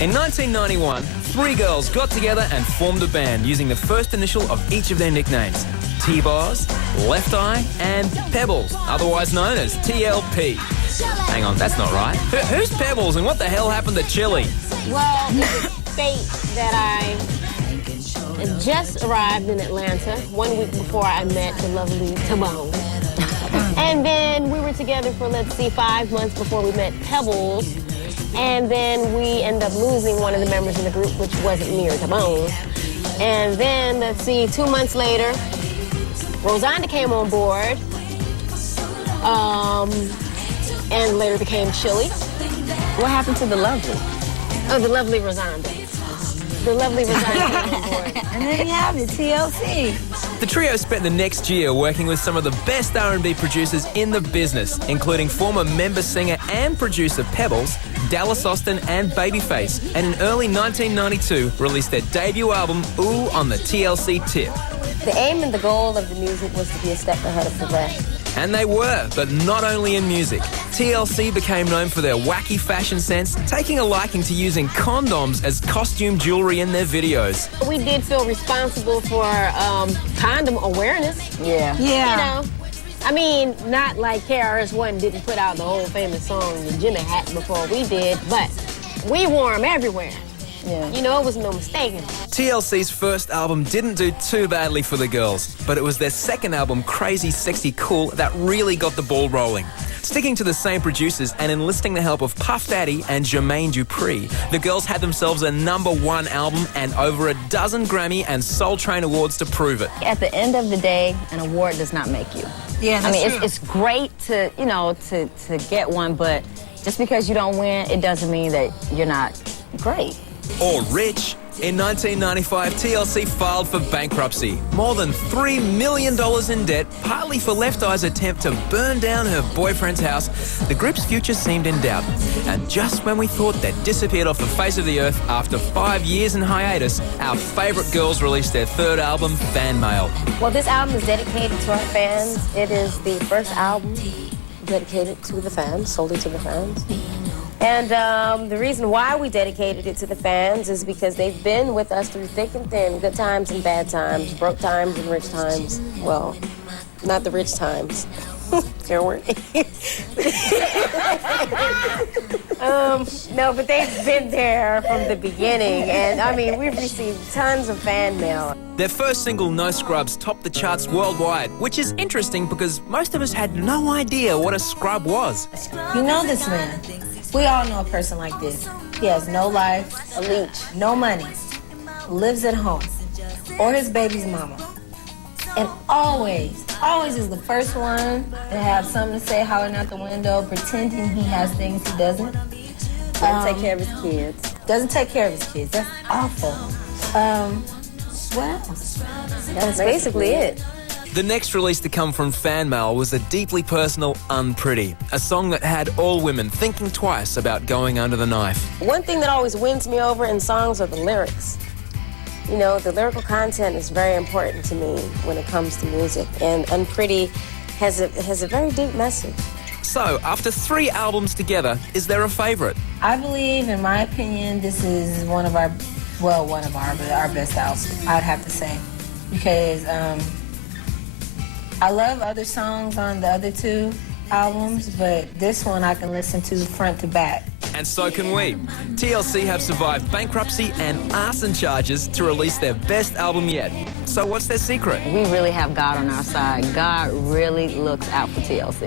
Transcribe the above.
In 1991, three girls got together and formed a band using the first initial of each of their nicknames. T-Boz, Left Eye and Pebbles, otherwise known as TLP. Hang on, that's not right. Who's Pebbles and what the hell happened to Chilli? Well, it's fate that I just arrived in Atlanta 1 week before I met the lovely Tionne. And then we were together for, 5 months before we met Pebbles. And then we ended up losing one of the members in the group, which wasn't me or Tionne. And then, 2 months later, Rozonda came on board, and later became Chilli. What happened to the lovely? Oh, the lovely Rozonda. The lovely Rozonda came on board. And then you have it, TLC. The trio spent the next year working with some of the best R&B producers in the business, including former member singer and producer Pebbles, Dallas Austin and Babyface, and in early 1992 released their debut album, Ooh, on the TLC tip. The aim and the goal of the music was to be a step ahead of the rest. And they were, but not only in music. TLC became known for their wacky fashion sense, taking a liking to using condoms as costume jewelry in their videos. We did feel responsible for condom awareness. Yeah. You know, I mean, not like KRS-One didn't put out the whole famous song, The Jimmy Hat, before we did, but we wore them everywhere. Yeah. You know, it was no mistaking. TLC's first album didn't do too badly for the girls, but it was their second album, Crazy Sexy Cool, that really got the ball rolling. Sticking to the same producers and enlisting the help of Puff Daddy and Jermaine Dupri, the girls had themselves a #1 album and over a dozen Grammy and Soul Train awards to prove it. At the end of the day, an award does not make you. Yeah, that's true. It's great to, to get one, but just because you don't win, it doesn't mean that you're not great. Or rich. In 1995, TLC filed for bankruptcy. More than $3 million in debt, partly for Left Eye's attempt to burn down her boyfriend's house. The group's future seemed in doubt. And just when we thought they'd disappeared off the face of the earth, after 5 years in hiatus, our favourite girls released their third album, Fan Mail. Well, this album is dedicated to our fans. It is the first album dedicated to the fans, solely to the fans. And the reason why we dedicated it to the fans is because they've been with us through thick and thin, good times and bad times, broke times and rich times. Well, not the rich times. There weren't any. No, but they've been there from the beginning. And, I mean, we've received tons of fan mail. Their first single, No Scrubs, topped the charts worldwide, which is interesting because most of us had no idea what a scrub was. You know this man. We all know a person like this. He has no life, A leech. no money, lives at home, or his baby's mama. And always is the first one to have something to say, hollering out the window, pretending he has things he doesn't. Doesn't take care of his kids. Doesn't take care of his kids. That's awful. What else? That's basically it. The next release to come from Fan Mail was a deeply personal Unpretty, a song that had all women thinking twice about going under the knife. One thing that always wins me over in songs are the lyrics. You know, the lyrical content is very important to me when it comes to music, and Unpretty has a very deep message. So, after 3 albums together, is there a favourite? I believe, in my opinion, this is one of our best albums, I'd have to say. Because I love other songs on the other 2 albums, but this one I can listen to front to back. And so can we. TLC have survived bankruptcy and arson charges to release their best album yet. So what's their secret? We really have God on our side. God really looks out for TLC.